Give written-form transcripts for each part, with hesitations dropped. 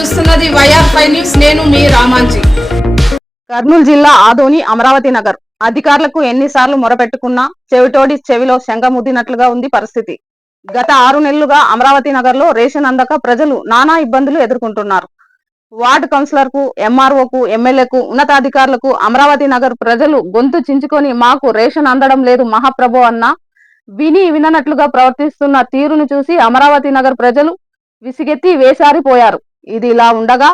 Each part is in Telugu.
చూస్తున్నది YR5 న్యూస్. నేను మీ రామాంజీ. కర్నూలు జిల్లా ఆదోని అమరావతి నగర్ అధికారులకు ఎన్నిసార్లు మొరపెట్టుకున్నా చెవిటోడి చెవిలో శంఖముద్దినట్లుగా ఉంది పరిస్థితి. గత 6 నెలలుగా అమరావతి నగర్ లో రేషన్ అందక ప్రజలు నానా ఇబ్బందులు ఎదుర్కొంటున్నారు. వార్డు కౌన్సిలర్ కు, ఎంఆర్ఓకు, ఎమ్మెల్యేకు, ఉన్నతాధికారులకు అమరావతి నగర్ ప్రజలు గొంతు చించుకొని మాకు రేషన్ అందడం లేదు మహాప్రభు అన్న విని విననట్లుగా ప్రవర్తిస్తున్న తీరును చూసి అమరావతి నగర్ ప్రజలు విసిగెత్తి వేసారిపోయారు. ఇది ఇలా ఉండగా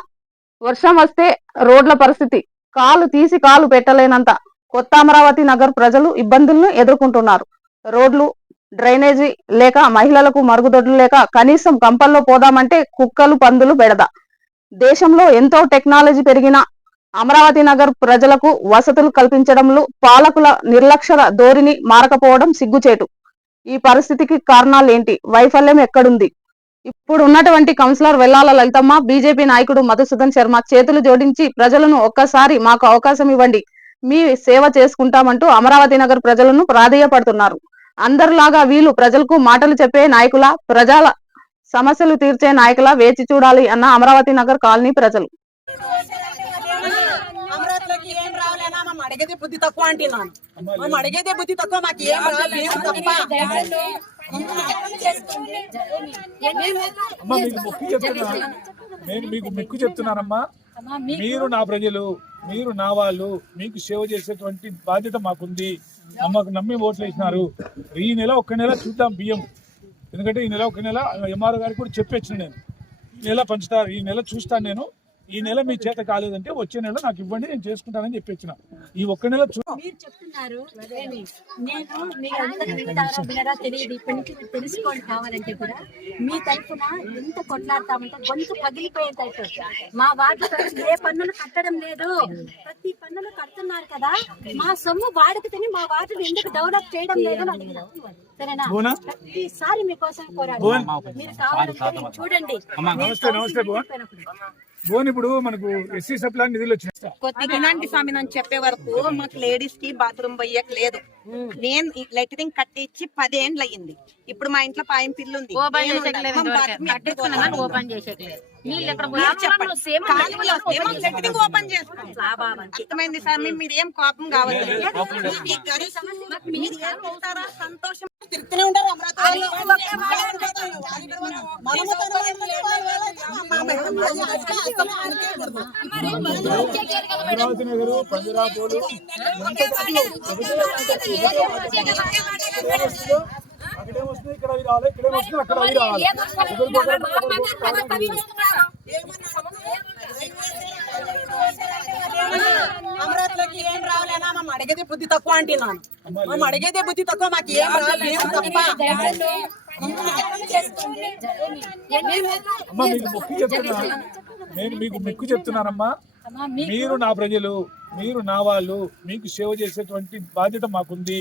వర్షం వస్తే రోడ్ల పరిస్థితి కాలు తీసి కాలు పెట్టలేనంత కొత్త అమరావతి నగర్ ప్రజలు ఇబ్బందులను ఎదుర్కొంటున్నారు. రోడ్లు, డ్రైనేజీ లేక, మహిళలకు మరుగుదొడ్లు లేక, కనీసం కంపల్లో పోదామంటే కుక్కలు పందులు బెడద. దేశంలో ఎంతో టెక్నాలజీ పెరిగిన అమరావతి నగర్ ప్రజలకు వసతులు కల్పించడంలో పాలకుల నిర్లక్ష్య ధోరణి మారకపోవడం సిగ్గుచేటు. ఈ పరిస్థితికి కారణాలేంటి? వైఫల్యం ఎక్కడుంది? ఇప్పుడు ఉన్నటువంటి కౌన్సిలర్ వెల్లాల లలితమ్మ, బీజేపీ నాయకుడు మధుసూదన్ శర్మ చేతులు జోడించి ప్రజలను ఒక్కసారి మాకు అవకాశం ఇవ్వండి, మీ సేవ చేసుకుంటామంటూ అమరావతి నగర్ ప్రజలను ప్రాధేయపడుతున్నారు. అందరిలాగా వీళ్ళు ప్రజలకు మాటలు చెప్పే నాయకుల, ప్రజల సమస్యలు తీర్చే నాయకుల వేచి చూడాలి అన్న అమరావతి నగర్ కాలనీ ప్రజలు. అడిగేదే బుద్ధి తక్కువ అంటున్నాను. అడిగేదే బుద్ధి తక్కువ, మాకు ఏం రాలేదు తప్ప. నేను మీకు మెక్కు చెప్తున్నానమ్మా, మీరు నా ప్రజలు, మీరు నా వాళ్ళు, మీకు సేవ చేసేటువంటి బాధ్యత మాకుంది. మాకు నమ్మి ఓట్లు వేసినారు. ఈ నెల ఒక్క నెల చూద్దాం బియ్యం, ఎందుకంటే ఈ నెల ఒక్క నెల ఎంఆర్ఓ గారికి కూడా చెప్పొచ్చిన నేను, ఈ నెల పంచుతారు, ఈ నెల చూస్తాను నేను. ఈ నెల మీ చేత కాలేదంటే వచ్చే నెల నాకు ఇవ్వండి, నేను చేసుకుంటానని చెప్పొచ్చిన. ఈ ఒక్క నెల మీరు చెప్తున్నారు, నేను మీరందరూ తెలియదు. ఇప్పటి నుంచి మీరు తెలుసుకోండి. కావాలంటే కూడా మీ తరఫున ఎంత కొట్లాడతామంటే గొంతు పగిలిపోయేది అయిపోతుంది. మా వార్డు ఏ పన్నులు కట్టడం లేదు, ప్రతి పన్నులు కడుతున్నారు కదా, మా సొమ్ము వాడికి తిని మా వార్డును ఎందుకు డెవలప్ చేయడం లేదు అని అడిగినాం. సరేనా? ప్రతిసారి మీకోసం పోరాడు. మీరు కావాలంటే చూడండి. ఇప్పుడు మనకు ఎస్సీ సప్లా నిధులు వచ్చినాయి. కొద్దిగా ఇలాంటి స్వామి అని చెప్పే వరకు మాకు లేడీస్ కి బాత్రూమ్ పోయట్లేదు. నేను లెటరింగ్ కట్టించి 10 ఏండ్లు అయ్యింది. ఇప్పుడు మా ఇంట్లో పాయం పిల్లు ఉంది. అర్థమైంది సార్, మీరేం కోపం కావాలి. సంతోషం తిరుగుతూనే ఉంటారు. అమరావతి నగరు, పంజరాపోలు అక్కడే వస్తుంది, ఇక్కడ రావాలి, ఇక్కడే వస్తుంది, అక్కడ రావాలి. అమరావతిలోకి ఏం రావాలన్నా మేము అడిగేదే బుద్ధి తక్కువ అంటున్నాను. అడిగేదే బుద్ధి తక్కువ, మాకు ఏం రాలేదు తప్ప. నేను మీకు మెక్కు చెప్తున్నానమ్మా, మీరు నా ప్రజలు, మీరు నా వాళ్ళు, మీకు సేవ చేసేటువంటి బాధ్యత మాకుంది.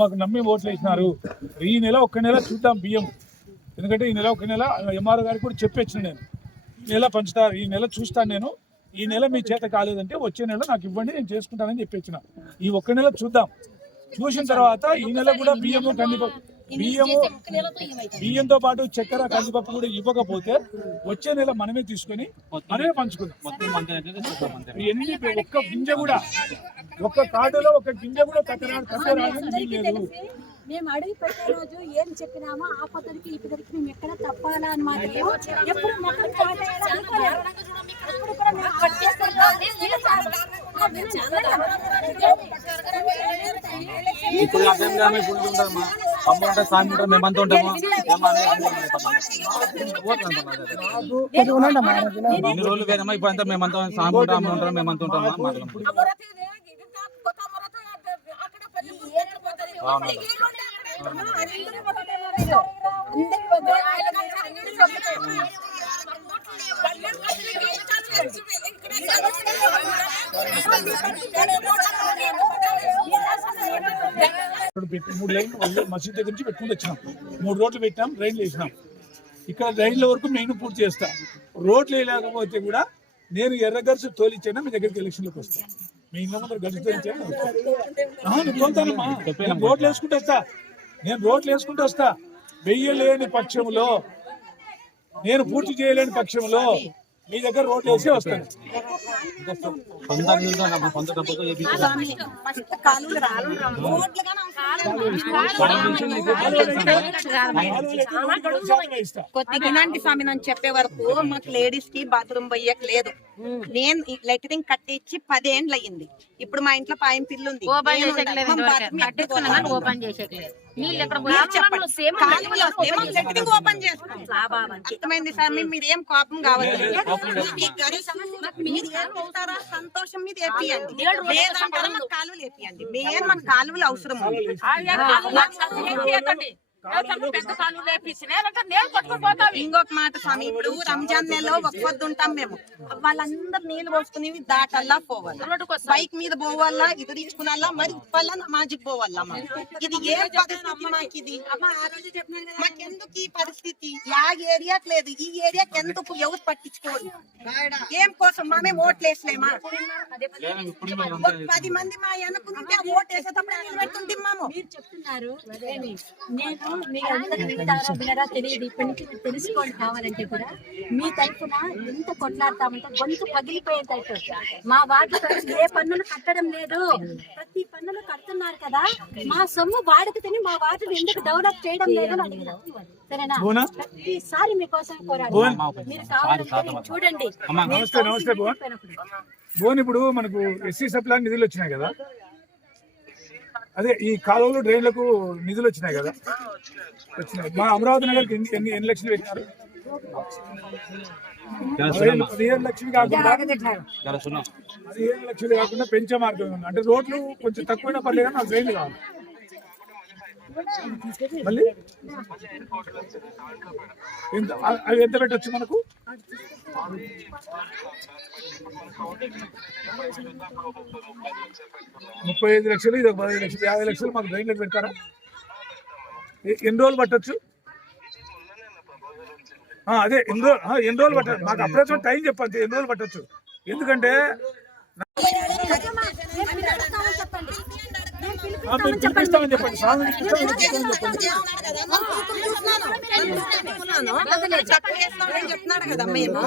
మాకు నమ్మి ఓట్లు వేసినారు. ఈ నెల ఒక్క నెల చూద్దాం బియ్యం, ఎందుకంటే ఈ నెల ఒక్క నెల ఎంఆర్ఓ గారికి కూడా చెప్పొచ్చిన నేను, ఈ నెల పంచుతారు, ఈ నెల చూస్తాను నేను. ఈ నెల మీ చేత కాలేదంటే వచ్చే నెల నాకు ఇవ్వండి, నేను చేసుకుంటానని చెప్పొచ్చిన. ఈ ఒక్క నెల చూద్దాం, చూసిన తర్వాత ఈ నెల కూడా బియ్యము, కందిపప్పు, బియ్యంతో పాటు చక్కెర, కందిపప్పు కూడా ఇవ్వకపోతే వచ్చే నెల మనమే తీసుకొని మనమే పంచుకుందాం. ఎన్ని ఒక్క గింజ కూడా, ఒక్క కార్డులో ఒక గింజ కూడా కట్టరాని లేదు. మేము అడిగి పెట్టే రోజు ఏం చెప్పినామో ఆ పద్ధతికి ఈ పద్ధతికి మేము ఎక్కడ తప్పాలా అని మాత్రం ఎప్పుడు మొత్తం ఇప్పుడు సాయంత్రం మేమంతా ఉంటాము. ఎన్ని రోజులు వేరమ్మా, ఇప్పుడు అంతా మేమంతా సాయంత్రం ఉంటాం, మేమంతా ఉంటామా మాట్లాడుకుంటాం. మూడు లైన్లు మసీద్ దగ్గర నుంచి పెట్టుకుంటూ వచ్చినాం. 3 రోడ్లు పెట్టినాం, రైళ్లు వేసినాం. ఇక్కడ రైళ్ల వరకు మెయిన్ పూర్తి చేస్తా. రోడ్లు వేయలేకపోతే కూడా నేను ఎర్రగరుసు తోలిచ్చైనా మీ దగ్గరికి ఎలక్షన్లోకి వస్తాను. మీ ఇంట్లో ముందర గరుసు తోలిచ్చైనా తోలుతానమ్మా. నేను రోడ్లు వేసుకుంటూ వస్తా. వెయ్యలేని పక్షంలో, నేను పూర్తి చేయలేని పక్షంలో మీ దగ్గర రోడ్ వేసి వస్తాను. సొంత నిధులతో నా సొంత డబ్బుతో ఫస్ట్ కాలువలు రాళ్ళు రోడ్లు కానీ కొద్దిగానండి స్వామి నన్ను చెప్పే వరకు మాకు లేడీస్ కి బాత్రూమ్ పోయక్ లేదు. నేను లెటరింగ్ కట్టించి 10 ఏండ్లు అయ్యింది. ఇప్పుడు మా ఇంట్లో పాయం పిల్లు ఉంది. మీరు చెప్పండి కాలువలు వస్తే మాకు లెటరింగ్ ఓపెన్ చేస్తాం. అర్థమైంది స్వామి, మీరేం కోపం కావాలి. మీరు ఏర్పిస్తారా సంతోషం మీద ఏపియండి, లేదంటారా మాకు కాలువలు ఏపియండి. మాకు కాలువలు అవసరం ఉంది. ఇంకొక మాట స్వామి, ఇప్పుడు రంజాన్ నెలలో ఒక పొద్దు ఉంటాం మేము. వాళ్ళందరూ నీళ్ళు పోసుకుని దాటల్లా పోవాలి, బైక్ మీద పోవాలా, ఇది తీసుకున్నా, మరి ఉప్పల్లా నమాజికి పోవాలా. ఇది ఏం పరిస్థితి మాకు? ఇది మాకెందుకు ఈ పరిస్థితి? యా ఏరియాకి లేదు, ఈ ఏరియాకి ఎందుకు ఎవరు పట్టించుకోరు? ఏం కోసం మేము ఓట్లు వేసలేమా? 10 మంది మా అనుకుంటే ఓటు వేసేటప్పుడు నిలబెడుతుంటాము. మీరు చెప్తున్నారు నేను మీకు అందరూ వింటారా వినరా తెలియదు. ఇప్పటి నుంచి మీరు తెలుసుకోండి. కావాలంటే కూడా మీ తరఫున ఎంత కొట్లాడతామంటే గొంతు పగిలిపోయేటట్టు. మా వార్డు ఏ పన్నులు కట్టడం లేదు, ప్రతి పన్నులు కడుతున్నారు కదా. మా సొమ్ము వాడికి తిని మా వార్డును ఎందుకు డెవలప్ చేయడం లేదు అని అడిగినాం. సరేనా? ప్రతిసారి మీకోసం కోరాడు. మీరు కావాలంటే చూడండి. నమస్తే భువన్, ఇప్పుడు మనకు ఎస్సీ సప్లాన్ నిధులు వచ్చినాయి కదా, అదే ఈ కాలువలు డ్రైన్లకు నిధులు వచ్చినాయి కదా, వచ్చినాయి. మా అమరావతి నగర్కి ఎన్ని లక్షలు పెట్టినారు? 15 లక్షలు కాకుండా 15 లక్షలు కాకుండా పెంచే మార్గం ఉంది. అంటే రోడ్లు కొంచెం తక్కువైనా పర్లేదు కానీ నాకు డ్రైన్లు కావాలి. మళ్ళీ అవి ఎంత పెట్టచ్చు మనకు? 35 లక్షలు, ఇది 15 లక్షలు, 50 లక్షలు మాకు డ్రైన్లకు పెడతారా? ఎన్ని రోజులు పట్టచ్చు? అదే ఎన్ని రోజులు పట్టచ్చు? మాకు అప్రోచ్ టైం చెప్పండి, ఎన్ని రోజులు పట్టచ్చు? ఎందుకంటే మీరు పిలిపిస్తామని చెప్పండి, స్వామి చెప్తున్నాడు కదా. మేము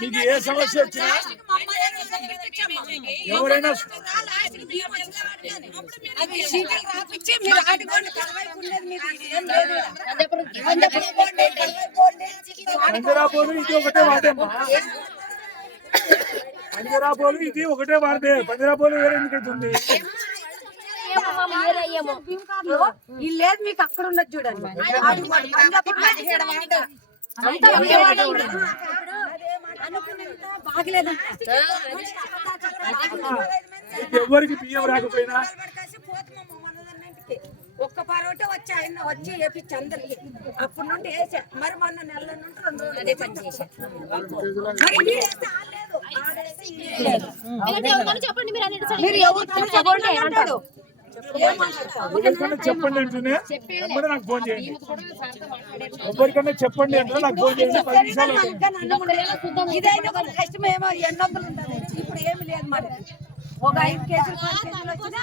మీకు ఏ సమస్య వచ్చినా ఎవరైనా పంజరాపోలు ఇది ఒకటే వాడే, పంజరాపోలు ఇది ఒకటే వాడే. పంజరాపోలు వేరే ఎందుకు ఉంది? లేదు మీకు అక్కడ ఉన్నది చూడండి. ఎవరికి బియ్యం రాకపోయినా ఒక్క పరోటా వచ్చి ఆయన వచ్చి వేపించి అందరికి అప్పటి నుండి వేసా. మరి మొన్న నెల నుండి 2 రోజులు అదే పని చేసా. ఎవరికన్నా చెప్పండి అంటేనే వెంబడే నాకు ఫోన్ చేయండి. ఎవరికన్నా చెప్పండి అంటే నాకు ఫోన్ చేయండి. 10 నిమిషాలు ఇదైతే కష్టం ఏమో 800 ఉంటుంది. ఇప్పుడు ఏమి లేదు మరి. ఒక 5 కేజీలు 10 కేజీలు వచ్చినా